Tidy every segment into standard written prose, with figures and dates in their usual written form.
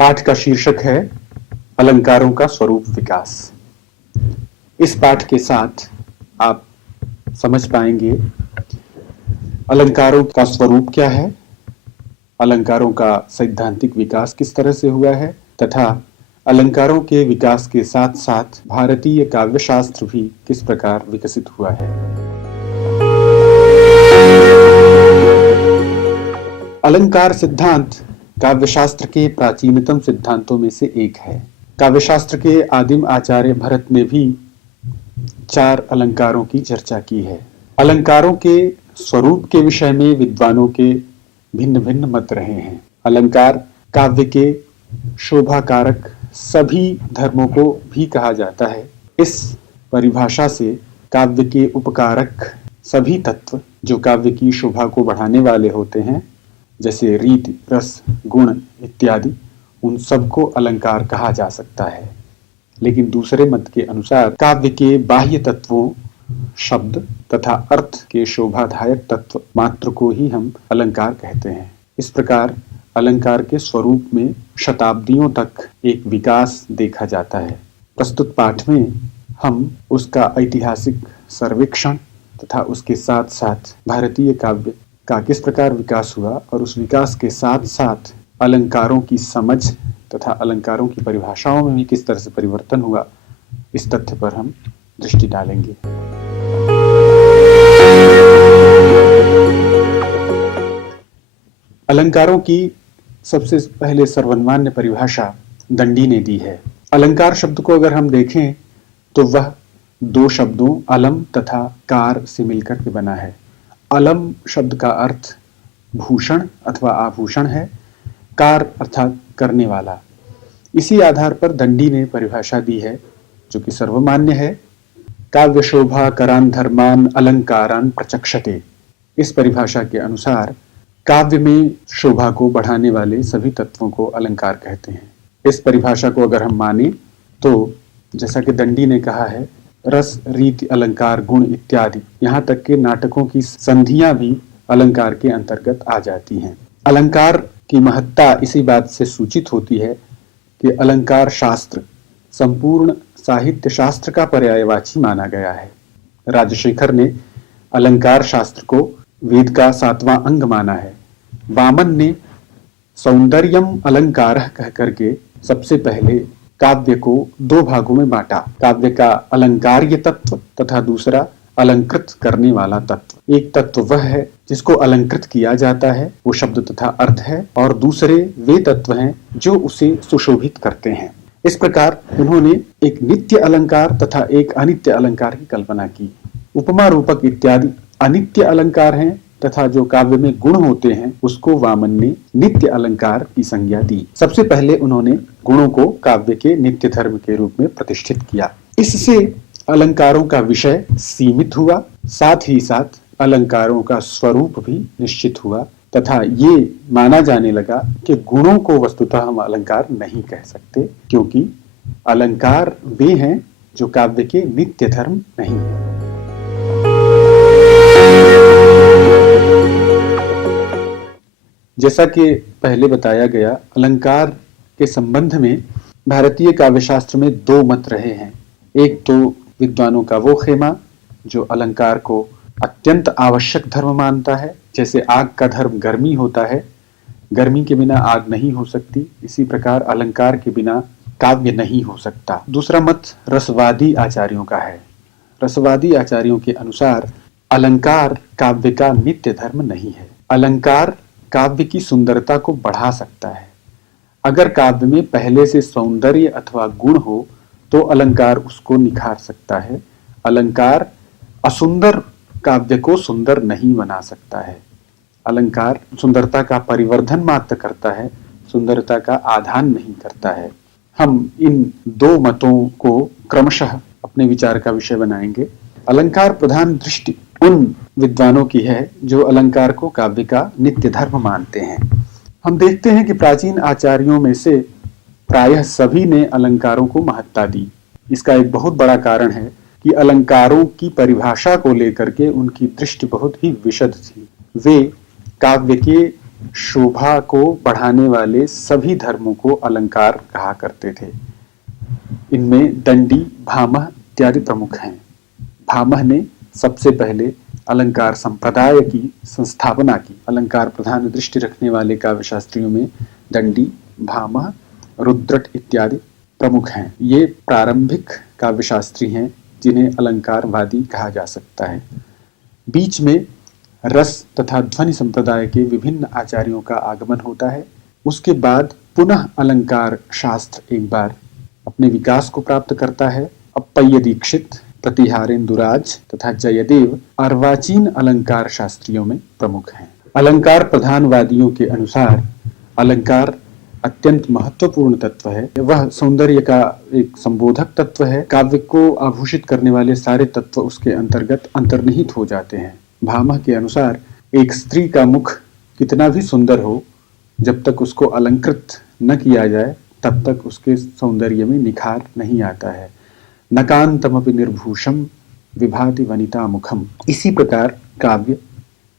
पाठ का शीर्षक है अलंकारों का स्वरूप विकास। इस पाठ के साथ आप समझ पाएंगे अलंकारों का स्वरूप क्या है, अलंकारों का सैद्धांतिक विकास किस तरह से हुआ है तथा अलंकारों के विकास के साथ साथ भारतीय काव्यशास्त्र भी किस प्रकार विकसित हुआ है। अलंकार सिद्धांत काव्यशास्त्र के प्राचीनतम सिद्धांतों में से एक है। काव्यशास्त्र के आदिम आचार्य भरत ने भी 4 अलंकारों की चर्चा की है। अलंकारों के स्वरूप के विषय में विद्वानों के भिन्न भिन्न मत रहे हैं। अलंकार काव्य के शोभा कारक सभी धर्मों को भी कहा जाता है। इस परिभाषा से काव्य के उपकारक सभी तत्व जो काव्य की शोभा को बढ़ाने वाले होते हैं, जैसे रीति, रस, गुण इत्यादि, उन सबको अलंकार कहा जा सकता है। लेकिन दूसरे मत के अनुसार काव्य के बाह्य तत्वों, शब्द तथा अर्थ के शोभादायक तत्व मात्र को ही हम अलंकार कहते हैं। इस प्रकार अलंकार के स्वरूप में शताब्दियों तक एक विकास देखा जाता है। प्रस्तुत पाठ में हम उसका ऐतिहासिक सर्वेक्षण तथा उसके साथ साथ भारतीय काव्य का किस प्रकार विकास हुआ और उस विकास के साथ साथ अलंकारों की समझ तथा अलंकारों की परिभाषाओं में भी किस तरह से परिवर्तन हुआ, इस तथ्य पर हम दृष्टि डालेंगे। अलंकारों की सबसे पहले सर्वमान्य परिभाषा दंडी ने दी है। अलंकार शब्द को अगर हम देखें तो वह 2 शब्दों अलम तथा कार से मिलकर के बना है। अलम शब्द का अर्थ भूषण अथवा आभूषण है, कार अर्थात करने वाला। इसी आधार पर दंडी ने परिभाषा दी है जो कि सर्वमान्य है। काव्य शोभा करान धर्मान अलंकारान प्रचक्षते। इस परिभाषा के अनुसार काव्य में शोभा को बढ़ाने वाले सभी तत्वों को अलंकार कहते हैं। इस परिभाषा को अगर हम माने तो जैसा कि दंडी ने कहा है, रस, रीति, अलंकार, गुण इत्यादि, यहाँ तक के नाटकों की संधियां भी अलंकार के अंतर्गत आ जाती हैं। अलंकार की महत्ता इसी बात से सूचित होती है कि अलंकार शास्त्र संपूर्ण साहित्य शास्त्र का पर्यायवाची माना गया है। राजशेखर ने अलंकार शास्त्र को वेद का 7वां अंग माना है। वामन ने सौंदर्यम अलंकारः कह करके सबसे पहले काव्य को 2 भागों में बांटा। काव्य का अलंकार्य तत्व तथा दूसरा अलंकृत करने वाला तत्व। एक तत्व वह है जिसको अलंकृत किया जाता है, वो शब्द तथा अर्थ है, और दूसरे वे तत्व हैं जो उसे सुशोभित करते हैं। इस प्रकार उन्होंने एक नित्य अलंकार तथा एक अनित्य अलंकार की कल्पना की। उपमा रूपक इत्यादि अनित्य अलंकार हैं तथा जो काव्य में गुण होते हैं उसको वामन ने नित्य अलंकार की संज्ञा दी। सबसे पहले उन्होंने गुणों को काव्य के नित्य धर्म के रूप में प्रतिष्ठित किया। इससे अलंकारों का विषय सीमित हुआ, साथ ही साथ अलंकारों का स्वरूप भी निश्चित हुआ तथा ये माना जाने लगा कि गुणों को वस्तुतः हम अलंकार नहीं कह सकते, क्योंकि अलंकार वे हैं जो काव्य के नित्य धर्म नहीं है। जैसा कि पहले बताया गया, अलंकार के संबंध में भारतीय काव्यशास्त्र में 2 मत रहे हैं। एक तो विद्वानों का वो खेमा जो अलंकार को अत्यंत आवश्यक धर्म मानता है। जैसे आग का धर्म गर्मी होता है, गर्मी के बिना आग नहीं हो सकती, इसी प्रकार अलंकार के बिना काव्य नहीं हो सकता। दूसरा मत रसवादी आचार्यों का है। रसवादी आचार्यों के अनुसार अलंकार काव्य का नित्य धर्म नहीं है। अलंकार काव्य की सुंदरता को बढ़ा सकता है। अगर काव्य में पहले से सौंदर्य अथवा गुण हो तो अलंकार उसको निखार सकता है। अलंकार असुंदर काव्य को सुंदर नहीं बना सकता है। अलंकार सुंदरता का परिवर्धन मात्र करता है, सुंदरता का आधान नहीं करता है। हम इन 2 मतों को क्रमशः अपने विचार का विषय बनाएंगे। अलंकार प्रधान दृष्टि उन विद्वानों की है जो अलंकार को काव्य का नित्य धर्म मानते हैं। हम देखते हैं कि प्राचीन आचार्यों में से प्रायः सभी ने अलंकारों को महत्ता दी। इसका एक बहुत बड़ा कारण है कि अलंकारों की परिभाषा को लेकर के उनकी दृष्टि बहुत ही विशद थी। वे काव्य के शोभा को बढ़ाने वाले सभी धर्मों को अलंकार कहा करते थे। इनमें दंडी, भामह इत्यादि प्रमुख हैं। भामह ने सबसे पहले अलंकार संप्रदाय की संस्थापना की। अलंकार प्रधान दृष्टि रखने वाले काव्य शास्त्रियों में दंडी, भामह, रुद्रट इत्यादि प्रमुख हैं। ये प्रारंभिक काव्य शास्त्री हैं जिन्हें अलंकारवादी कहा जा सकता है। बीच में रस तथा ध्वनि संप्रदाय के विभिन्न आचार्यों का आगमन होता है। उसके बाद पुनः अलंकार शास्त्र एक बार अपने विकास को प्राप्त करता है। अप्पय्य दीक्षित, प्रतिहारेंदुराज तथा जयदेव अर्वाचीन अलंकार शास्त्रियों में प्रमुख हैं। अलंकार प्रधानवादियों के अनुसार अलंकार अत्यंत महत्वपूर्ण तत्व है। वह सौंदर्य का एक संबोधक तत्व है। काव्य को आभूषित करने वाले सारे तत्व उसके अंतर्गत अंतर्निहित हो जाते हैं। भामह के अनुसार एक स्त्री का मुख कितना भी सुंदर हो, जब तक उसको अलंकृत न किया जाए तब तक उसके सौंदर्य में निखार नहीं आता है। नकांतमपि निर्भूषम विभाति वनिता मुखम। इसी प्रकार काव्य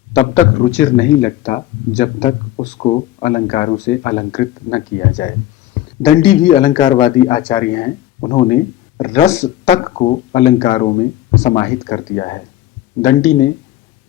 तब तक रुचिर नहीं लगता जब तक उसको अलंकारों से अलंकृत न किया जाए। दंडी भी अलंकारवादी आचार्य हैं। उन्होंने रस तक को अलंकारों में समाहित कर दिया है। दंडी ने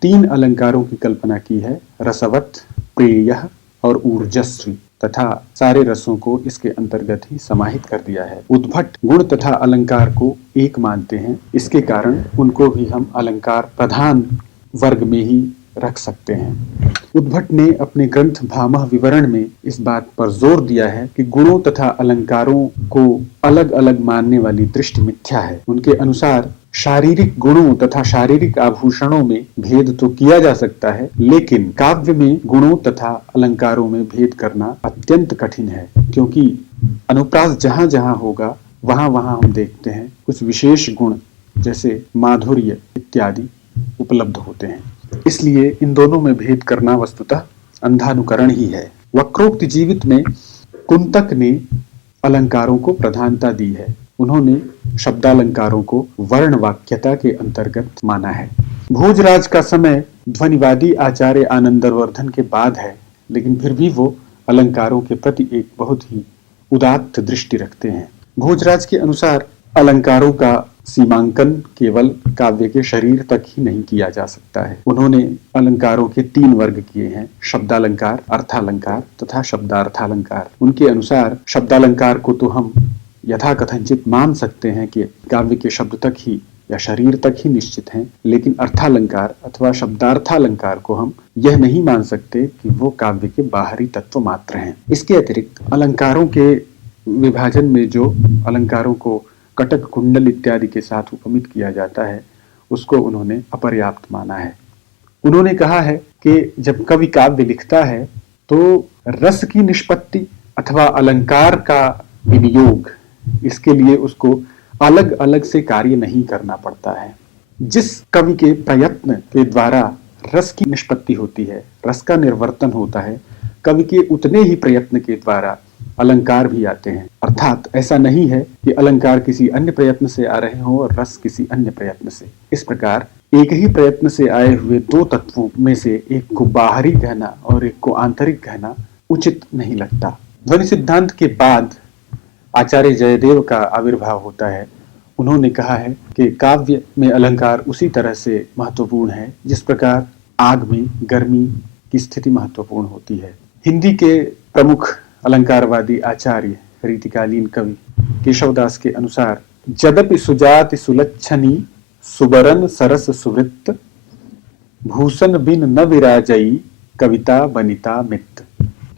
3 अलंकारों की कल्पना की है, रसवत, प्रेयः और ऊर्जस्वी, तथा सारे रसों को इसके अंतर्गत ही समाहित कर दिया है। उद्भट गुण तथा अलंकार को एक मानते हैं। इसके कारण उनको भी हम अलंकार प्रधान वर्ग में ही रख सकते हैं। उद्भट ने अपने ग्रंथ भामह विवरण में इस बात पर जोर दिया है कि गुणों तथा अलंकारों को अलग अलग मानने वाली दृष्टि मिथ्या है। उनके अनुसार शारीरिक गुणों तथा शारीरिक आभूषणों में भेद तो किया जा सकता है, लेकिन काव्य में गुणों तथा अलंकारों में भेद करना अत्यंत कठिन है, क्योंकि अनुप्रास जहां जहां होगा वहां वहां हम देखते हैं कुछ विशेष गुण जैसे माधुर्य इत्यादि उपलब्ध होते हैं। इसलिए इन दोनों में भेद करना वस्तुतः अंधानुकरण ही है। वक्रोक्ति जीवित में कुंतक ने अलंकारों को प्रधानता दी है। उन्होंने शब्दालंकारों को वर्ण वाक्यता के अंतर्गत माना है। भोजराज का समय ध्वनिवादी आचार्य आनंदवर्धन के बाद है, लेकिन फिर भी वो अलंकारों के प्रति एक बहुत ही उदात्त दृष्टि रखते हैं। भोजराज के अनुसार अलंकारों का सीमांकन केवल काव्य के शरीर तक ही नहीं किया जा सकता है। उन्होंने अलंकारों के 3 वर्ग किए हैं, शब्दालंकार, अर्थालंकार तथा शब्दार्थालंकार। उनके अनुसार शब्दालंकार को तो हम यथाकथंचित मान सकते हैं कि काव्य के शब्द तक ही या शरीर तक ही निश्चित हैं, लेकिन अर्थालंकार अथवा शब्दार्थालंकार को हम यह नहीं मान सकते कि वो काव्य के बाहरी तत्व मात्र हैं। इसके अतिरिक्त अलंकारों के विभाजन में जो अलंकारों को कटक, कुंडल इत्यादि के साथ उपमित किया जाता है, उसको उन्होंने अपर्याप्त माना है। उन्होंने कहा है कि जब कवि काव्य लिखता है तो रस की निष्पत्ति अथवा अलंकार का विनियोग, इसके लिए उसको अलग अलग से कार्य नहीं करना पड़ता है। जिस कवि के प्रयत्न के द्वारा रस की निष्पत्ति होती है, रस का निर्वर्तन होता है, कवि के उतने ही प्रयत्न के द्वारा अलंकार भी आते हैं। अर्थात ऐसा नहीं है कि अलंकार किसी अन्य प्रयत्न से आ रहे हो और रस किसी अन्य प्रयत्न से। इस प्रकार एक ही प्रयत्न से आए हुए 2 तत्वों में से एक को बाहरी कहना और एक को आंतरिक कहना उचित नहीं लगता। ध्वनि सिद्धांत के बाद आचार्य जयदेव का आविर्भाव होता है। उन्होंने कहा है कि काव्य में अलंकार उसी तरह से महत्वपूर्ण है जिस प्रकार आग में गर्मी की स्थिति महत्वपूर्ण होती है। हिंदी के प्रमुख अलंकारवादी आचार्य रीतिकालीन कवि केशवदास के अनुसार जदपि सुजाति सुलक्षणी सुबरन सरस सुवृत्त भूषण बिन न विराजई कविता बनिता मित।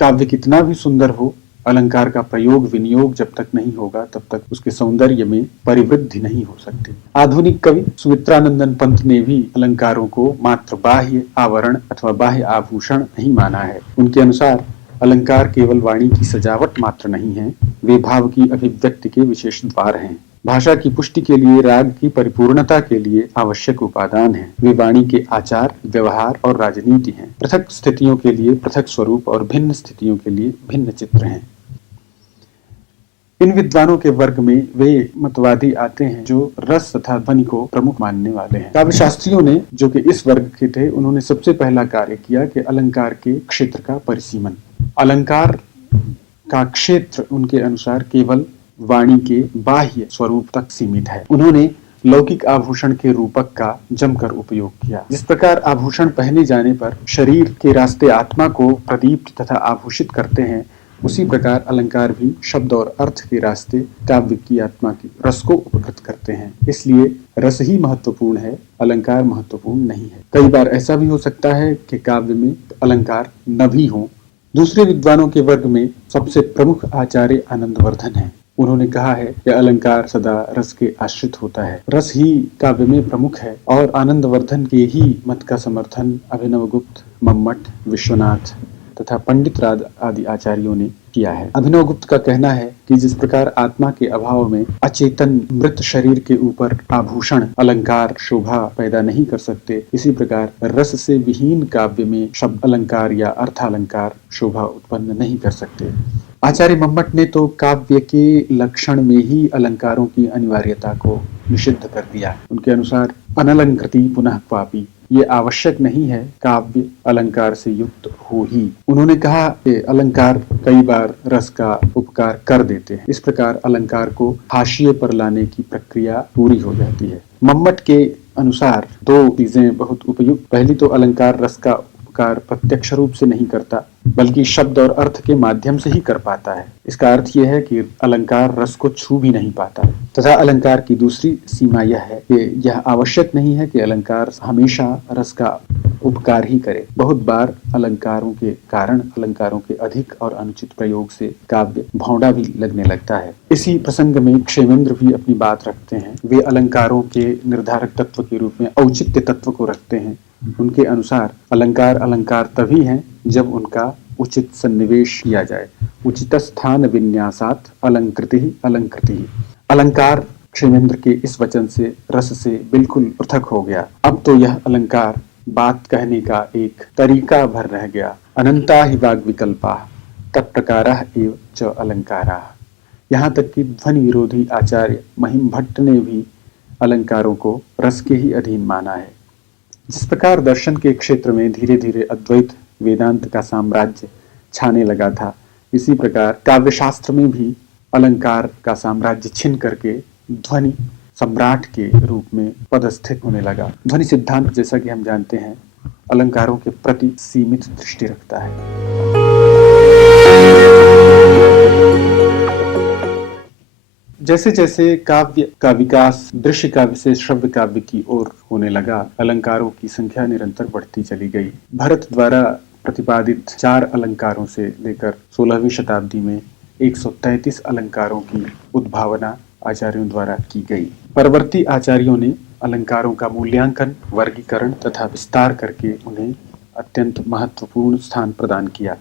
काव्य कितना भी सुंदर हो, अलंकार का प्रयोग विनियोग जब तक नहीं होगा तब तक उसके सौंदर्य में परिवृद्धि नहीं हो सकती। आधुनिक कवि सुमित्रानंदन पंत ने भी अलंकारों को मात्र बाह्य आवरण अथवा बाह्य आभूषण नहीं माना है। उनके अनुसार अलंकार केवल वाणी की सजावट मात्र नहीं है, वे भाव की अभिव्यक्ति के विशेष द्वार हैं। भाषा की पुष्टि के लिए, राग की परिपूर्णता के लिए आवश्यक उपादान हैं। वे वाणी के आचार, व्यवहार और राजनीति हैं। पृथक स्थितियों के लिए पृथक स्वरूप और भिन्न स्थितियों के लिए भिन्न चित्र हैं। इन विद्वानों के वर्ग में वे मतवादी आते हैं जो रस तथा ध्वनि को प्रमुख मानने वाले हैं। काव्य शास्त्रियों ने, जो कि इस वर्ग के थे, उन्होंने सबसे पहला कार्य किया कि अलंकार के क्षेत्र का परिसीमन। अलंकार का क्षेत्र उनके अनुसार केवल वाणी के बाह्य स्वरूप तक सीमित है। उन्होंने लौकिक आभूषण के रूपक का जमकर उपयोग किया। जिस प्रकार आभूषण पहने जाने पर शरीर के रास्ते आत्मा को प्रदीप्त तथा आभूषित करते हैं, उसी प्रकार अलंकार भी शब्द और अर्थ के रास्ते काव्य की आत्मा की रस को उपकृत करते हैं। इसलिए रस ही महत्वपूर्ण है, अलंकार महत्वपूर्ण नहीं है। कई बार ऐसा भी हो सकता है कि काव्य में अलंकार न भी हो। दूसरे विद्वानों के वर्ग में सबसे प्रमुख आचार्य आनंदवर्धन है। उन्होंने कहा है कि अलंकार सदा रस के आश्रित होता है, रस ही काव्य में प्रमुख है। और आनंदवर्धन के ही मत का समर्थन अभिनवगुप्त, मम्मट, विश्वनाथ तथा पंडित राज आदि आचार्यों ने किया है। अभिनवगुप्त का कहना है कि जिस प्रकार आत्मा के अभाव में अचेतन मृत शरीर के ऊपर आभूषण अलंकार शोभा पैदा नहीं कर सकते, इसी प्रकार रस से विहीन काव्य में शब्द अलंकार या अर्थालंकार शोभा उत्पन्न नहीं कर सकते। आचार्य मम्मट ने तो काव्य के लक्षण में ही अलंकारों की अनिवार्यता को निषिद्ध कर दिया। उनके अनुसार अनलंकृति पुनः क्वापि, ये आवश्यक नहीं है काव्य अलंकार से युक्त हो ही। उन्होंने कहा कि अलंकार कई बार रस का उपकार कर देते हैं। इस प्रकार अलंकार को हाशिए पर लाने की प्रक्रिया पूरी हो जाती है। मम्मट के अनुसार दो चीजें बहुत उपयुक्त। पहली तो अलंकार रस का उपकार प्रत्यक्ष रूप से नहीं करता, बल्कि शब्द और अर्थ के माध्यम से ही कर पाता है। इसका अर्थ यह है कि अलंकार रस को छू भी नहीं पाता। तथा अलंकार की दूसरी सीमा यह है कि यह आवश्यक नहीं है कि अलंकार हमेशा रस का उपकार ही करे। बहुत बार अलंकारों के कारण अलंकारों के अधिक और अनुचित प्रयोग से काव्य भौंडा भी लगने लगता है। इसी प्रसंग में क्षेमेंद्र भी अपनी बात रखते हैं। वे अलंकारों के निर्धारक तत्व के रूप में औचित्य तत्व को रखते हैं। उनके अनुसार अलंकार अलंकार तभी हैं जब उनका उचित सन्निवेश किया जाए। उचित स्थान विन्यासात अलंकृति अलंकृति। अलंकार क्षेमेंद्र के इस वचन से रस से बिल्कुल पृथक हो गया। अब तो यह अलंकार बात कहने का एक तरीका भर रह गया। अनंता ही वाग विकल्पा तत्प्रकारा एव च अलंकारा। यहाँ तक कि ध्वनि विरोधी आचार्य महिम भट्ट ने भी अलंकारों को रस के ही अधीन माना है। जिस प्रकार दर्शन के क्षेत्र में धीरे धीरे अद्वैत वेदांत का साम्राज्य छाने लगा था, इसी प्रकार काव्य शास्त्र में भी अलंकार का साम्राज्य छिन करके ध्वनि सम्राट के रूप में पदस्थित होने लगा। ध्वनि सिद्धांत, जैसा कि हम जानते हैं, अलंकारों के प्रति सीमित दृष्टि रखता है। जैसे जैसे काव्य का विकास दृश्य काव्य से श्रव्य काव्य की ओर होने लगा, अलंकारों की संख्या निरंतर बढ़ती चली गई। भरत द्वारा प्रतिपादित 4 अलंकारों से लेकर 16वीं शताब्दी में 133 अलंकारों की उद्भावना आचार्यों द्वारा की गई। परवर्ती आचार्यों ने अलंकारों का मूल्यांकन, वर्गीकरण तथा विस्तार करके उन्हें अत्यंत महत्वपूर्ण स्थान प्रदान किया।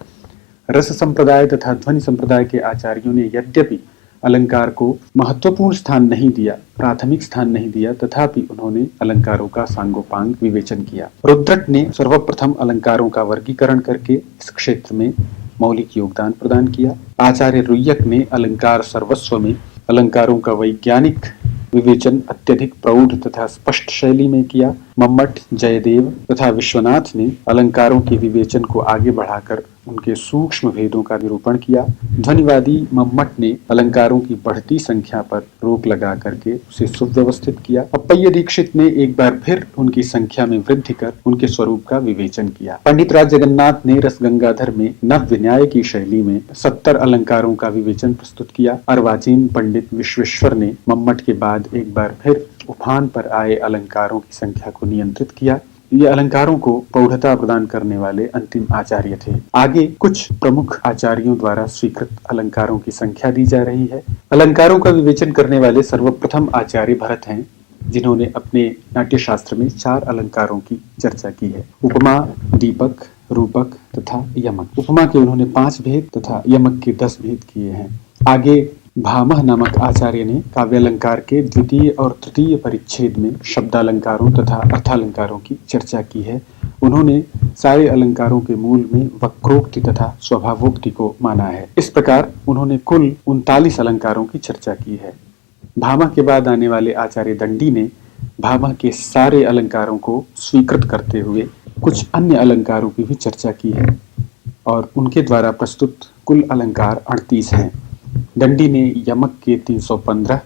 रस संप्रदाय तथा ध्वनि संप्रदाय के आचार्यों ने यद्यपि अलंकार को महत्वपूर्ण स्थान नहीं दिया, प्राथमिक स्थान नहीं दिया, तथापि उन्होंने अलंकारों का सांगोपांग विवेचन किया। रुद्रट ने सर्वप्रथम अलंकारों का वर्गीकरण करके इस क्षेत्र में मौलिक योगदान प्रदान किया। आचार्य रुय्यक ने अलंकार सर्वस्व में अलंकारों का वैज्ञानिक विवेचन अत्यधिक प्रौढ़ तथा स्पष्ट शैली में किया। मम्मट, जयदेव तथा विश्वनाथ ने अलंकारों के विवेचन को आगे बढ़ाकर उनके सूक्ष्म भेदों का निरूपण किया। ध्वनिवादी मम्मट ने अलंकारों की बढ़ती संख्या पर रोक लगा करके उसे सुव्यवस्थित किया। अप्पय्य दीक्षित ने एक बार फिर उनकी संख्या में वृद्धि कर उनके स्वरूप का विवेचन किया। पंडित राज जगन्नाथ ने रस गंगाधर में नव्य न्याय की शैली में 70 अलंकारों का विवेचन प्रस्तुत किया। अर्वाचीन पंडित विश्वेश्वर ने मम्मट के बाद एक बार फिर उफान पर आए अलंकारों की संख्या को नियंत्रित किया। ये अलंकारों को प्रौढ़ता प्रदान करने वाले अंतिम आचार्य थे। आगे कुछ प्रमुख आचार्यों द्वारा स्वीकृत अलंकारों की संख्या दी जा रही है। अलंकारों का विवेचन करने वाले सर्वप्रथम आचार्य भरत हैं, जिन्होंने अपने नाट्य शास्त्र में 4 अलंकारों की चर्चा की है: उपमा, दीपक, रूपक तथा यमक। उपमा के उन्होंने 5 भेद तथा यमक के 10 भेद किए हैं। आगे भामह नामक आचार्य ने काव्यालंकार के द्वितीय और तृतीय परिच्छेद में शब्दालंकारों तथा अर्थालंकारों की चर्चा की है। उन्होंने सारे अलंकारों के मूल में वक्रोक्ति तथा स्वभावोक्ति को माना है। इस प्रकार उन्होंने कुल 39 अलंकारों की चर्चा की है। भामह के बाद आने वाले आचार्य दंडी ने भामह के सारे अलंकारों को स्वीकृत करते हुए कुछ अन्य अलंकारों की भी चर्चा की है और उनके द्वारा प्रस्तुत कुल अलंकार 38 हैं। दंडी ने यमक के 315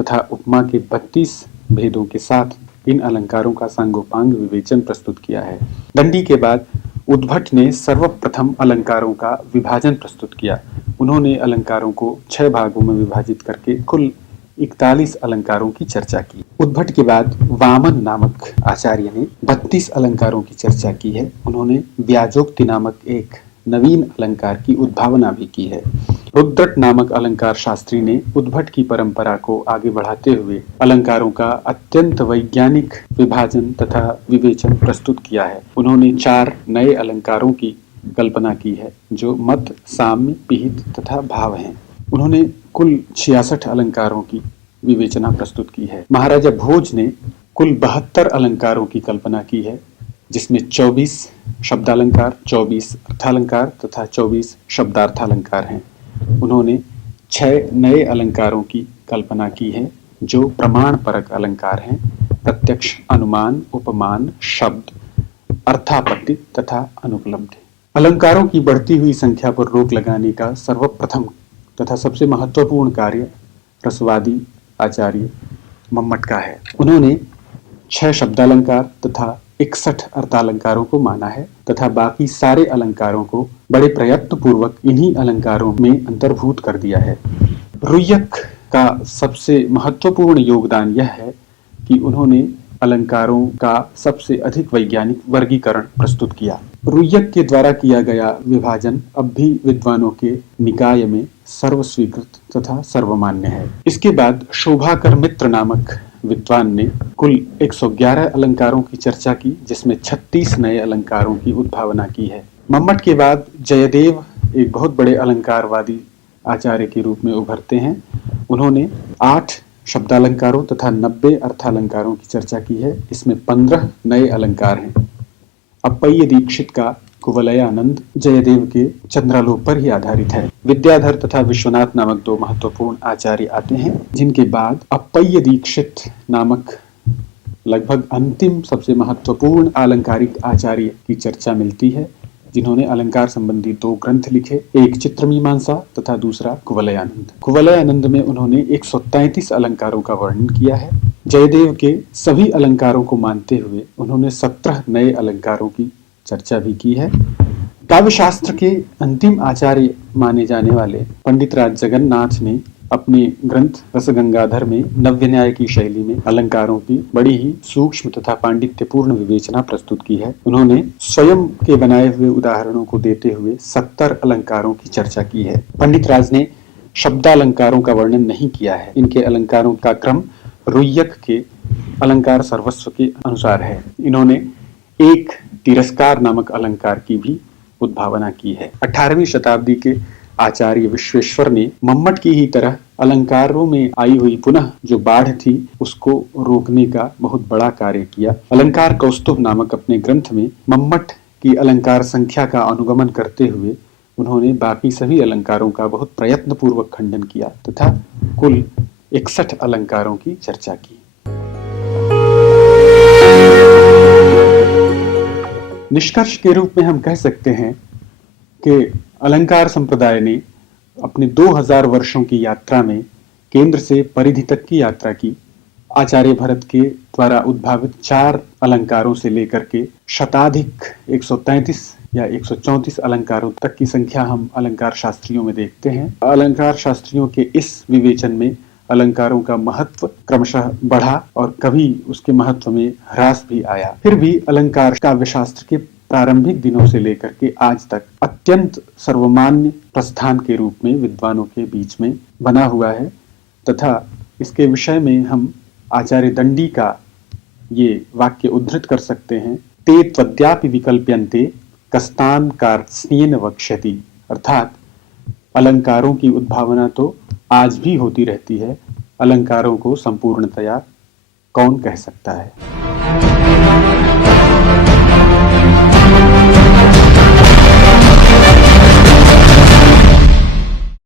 तथा उपमा के 32 भेदों के साथ इन अलंकारों का सांगोपांग विवेचन प्रस्तुत किया है। दंडी के बाद उद्भट ने सर्वप्रथम अलंकारों का विभाजन प्रस्तुत किया। उन्होंने अलंकारों को 6 भागों में विभाजित करके कुल 41 अलंकारों की चर्चा की। उद्भट के बाद वामन नामक आचार्य ने 32 अलंकारों की चर्चा की है। उन्होंने व्याजोक्ति नामक एक नवीन अलंकार की उद्भावना भी की है। रुद्रट नामक अलंकार शास्त्री ने उद्भट की परंपरा को आगे बढ़ाते हुए अलंकारों का अत्यंत वैज्ञानिक विभाजन तथा विवेचन प्रस्तुत किया है। उन्होंने 4 नए अलंकारों की कल्पना की है जो मत, साम्य, पिहित तथा भाव हैं। उन्होंने कुल 66 अलंकारों की विवेचना प्रस्तुत की है। महाराजा भोज ने कुल 72 अलंकारों की कल्पना की है, जिसमें 24 शब्दालंकार, 24 अर्थालंकार तथा 24 शब्दार्थालंकार हैं। उन्होंने 6 नए अलंकारों की कल्पना की है जो प्रमाण परक अलंकार हैं: प्रत्यक्ष, अनुमान, उपमान, शब्द, अर्थापत्ति तथा अनुपलब्धि। अलंकारों की बढ़ती हुई संख्या पर रोक लगाने का सर्वप्रथम तथा सबसे महत्वपूर्ण कार्य रसवादी आचार्य मम्मट का है। उन्होंने 6 शब्दालंकार तथा 61 अर्थालंकारों को माना है तथा बाकी सारे अलंकारों को बड़े प्रयत्न पूर्वक इन्हीं अलंकारों में अंतर्भूत कर दिया है। रुय्यक का सबसे महत्वपूर्ण योगदान यह है कि उन्होंने अलंकारों का सबसे अधिक वैज्ञानिक वर्गीकरण प्रस्तुत किया। रुय्यक के द्वारा किया गया विभाजन अब भी विद्वानों के निकाय में सर्वस्वीकृत तथा सर्वमान्य है। इसके बाद शोभाकर मित्र नामक विद्वान ने कुल 111 अलंकारों की चर्चा की, जिसमें 36 नए अलंकारों की उद्भावना की है। मम्मट के बाद जयदेव एक बहुत बड़े अलंकारवादी आचार्य के रूप में उभरते हैं। उन्होंने 8 शब्दालंकारों तथा 90 अर्थालंकारों की चर्चा की है। इसमें 15 नए अलंकार हैं। अप्पय्य दीक्षित का कुवलयानंद जयदेव के चंद्रालोक पर ही आधारित है। विद्याधर तथा विश्वनाथ नामक 2 महत्वपूर्ण आचार्य आते हैं, जिनके बाद अप्पय्य दीक्षित नामक लगभग अंतिम सबसे महत्वपूर्ण अलंकारिक आचार्य की चर्चा मिलती है, जिन्होंने अलंकार संबंधी 2 ग्रंथ लिखे, एक चित्रमीमांसा तथा दूसरा कुवलयानंद। कुवलयानंद में उन्होंने 133 अलंकारों का वर्णन किया है। जयदेव के सभी अलंकारों को मानते हुए उन्होंने 17 नए अलंकारों की चर्चा भी की है। काव्यशास्त्र के अंतिम आचार्य माने जाने वाले पंडित राज जगन्नाथ ने अपने ग्रंथ रसगंगाधर में नव्य न्याय की शैली में अलंकारों की बड़ी ही सूक्ष्म तथा पांडित्यपूर्ण विवेचना प्रस्तुत की है। उन्होंने स्वयं के बनाए हुए उदाहरणों को देते हुए 70 अलंकारों की चर्चा की है। पंडित राज ने शब्दालंकारों का वर्णन नहीं किया है। इनके अलंकारों का क्रम रुय्यक के अलंकार सर्वस्व के अनुसार है। इन्होंने एक तिरस्कार नामक अलंकार की भी उद्भावना की है। 18वीं शताब्दी के आचार्य विश्वेश्वर ने मम्मट की ही तरह अलंकारों में आई हुई पुनः जो बाढ़ थी उसको रोकने का बहुत बड़ा कार्य किया। अलंकार कौस्तुभ नामक अपने ग्रंथ में मम्मट की अलंकार संख्या का अनुगमन करते हुए उन्होंने बाकी सभी अलंकारों का बहुत प्रयत्न पूर्वक खंडन किया तथा कुल 61 अलंकारों की चर्चा की। निष्कर्ष के रूप में हम कह सकते हैं कि अलंकार संप्रदाय ने अपने 2000 वर्षों की यात्रा में केंद्र से परिधि तक की यात्रा की। आचार्य भरत के द्वारा उद्भावित 4 अलंकारों से लेकर के शताधिक 133 या 134 अलंकारों तक की संख्या हम अलंकार शास्त्रियों में देखते हैं। अलंकार शास्त्रियों के इस विवेचन में अलंकारों का महत्व क्रमशः बढ़ा और कभी उसके महत्व में ह्रास भी आया। फिर भी अलंकार काव्यशास्त्र के प्रारंभिक दिनों से लेकर के आज तक अत्यंत सर्वमान्य प्रस्थान के रूप में विद्वानों के बीच में बना हुआ है तथा इसके विषय में हम आचार्य दंडी का ये वाक्य उद्धृत कर सकते हैं, ते त्वद्यापि विकल्प्यन्ते कस्तान कार्त्स्येन वक्ष्यति। अर्थात अलंकारों की उद्भावना तो आज भी होती रहती है, अलंकारों को संपूर्णतया कौन कह सकता है।